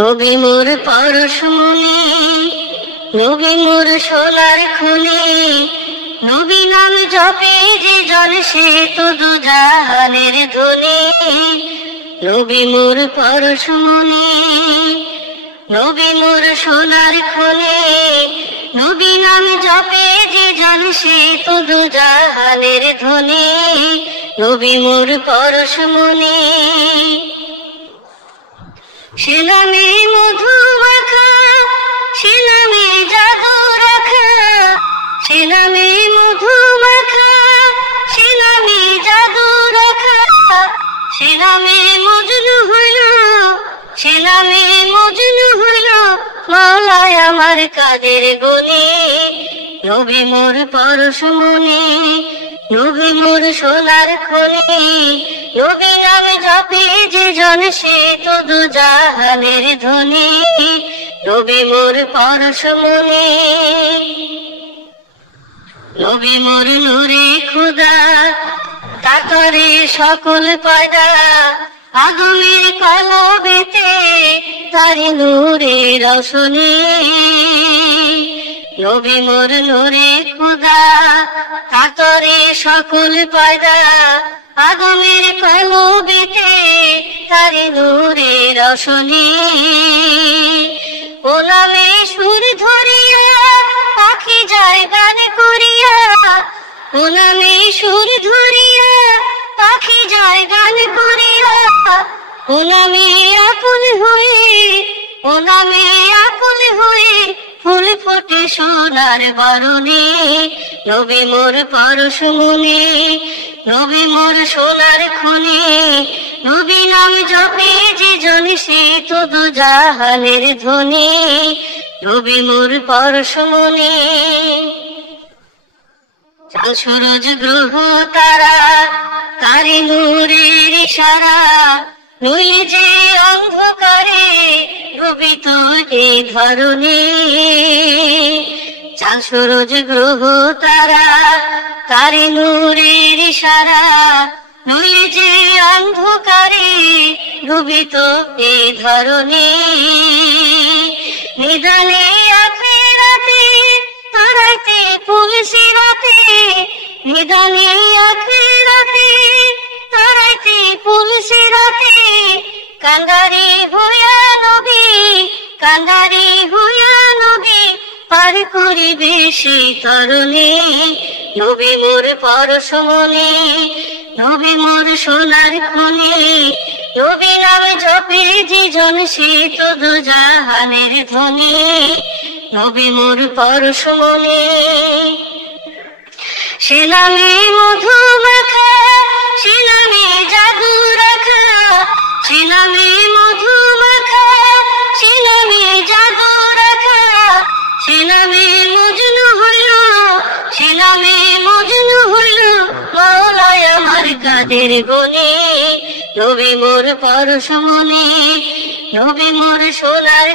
নবী মোর পরশমণি, নবী মোর সোনার খনি, নবী নাম জপে যে জন সে তো দুজাহানের ধনী। নবী মোর পরশমণি, নবী মোর সোনার খনি, নবী নাম জপে যে জন সে তো দুজাহানের ধনী। নবী মোর পরশমণি, সে নামে মধু মাখা, সে নামে জাদু রাখা, সে নামে মধু মাখা, সে নামে জাদু রাখা, সে নামে মজনু হইল, সে নামে মজনু হইল মাওলায় আমার কাদের গনি। নবী মোর পরশমণি, নবী মোর সোনার খনি, নবী নাম জপে যে জন সে তো দুজাহানের ধনী। নবী মোর পরশমণি, নবী মোর নূরে খুদা, তাতরে সকল পয়দা, আদমের কলবেতে তারি নূরে রওশনী। নবী মোর নূরে খুদা, তাতরে সকল পয়দা, আদমের কলবেতে তারি নূরে রওশনী। ও নামে সুর ধরিয়া পাখি যায় গান করিয়া, ও নামে সুর ধরিয়া পাখি যায় গান করিয়া, ও নামে আকুল হয়ে, ও নামে আকুল হয়ে ফুল ফোটে সোনার বরণে। নবী মোর পরশমণি, নবী মোর সোনার খনি, নবী নাম জপে যে জন সে তো দুজাহানের ধনী। নবী মোর পরশমণি, চাঁদ সূরজ গ্রহ তারা তারি নূরের ইশারা, নইলে যে অন্ধকারে ডুবিত এ ধরণী। চাঁদ সূরজ গ্রহ তারা তারি নূরের ইশারা, নইলে যে অন্ধকারে ডুবিত এ ধরণী। নিদানে আখিরাতে তারাইতে পুলিশি রাতে, নিদানে আখিরাতে তারাইতে পুলিশি রাতে, কান্দারি হইয়া নবী, কান্দারি হইয়া নবী পার করিবে সেই তরণী। নবী মোর পরশমণি, নবী মোর সোনার খনি, নবী নাম জপে যে জন সে তো দুজাহানের ধনী। নবী মোর পরশমণি, সে নামে মধু মাখা, সে নামে জাদু রাখা, সে নামে মধু মাখা, সে নামে জাদু রাখা, সে নামে মজনু হইল, সে নামে মজনু হইল মাওলায় আমার কাদের গনি। নবী মোর পরশমণি, নবী মোর সোনার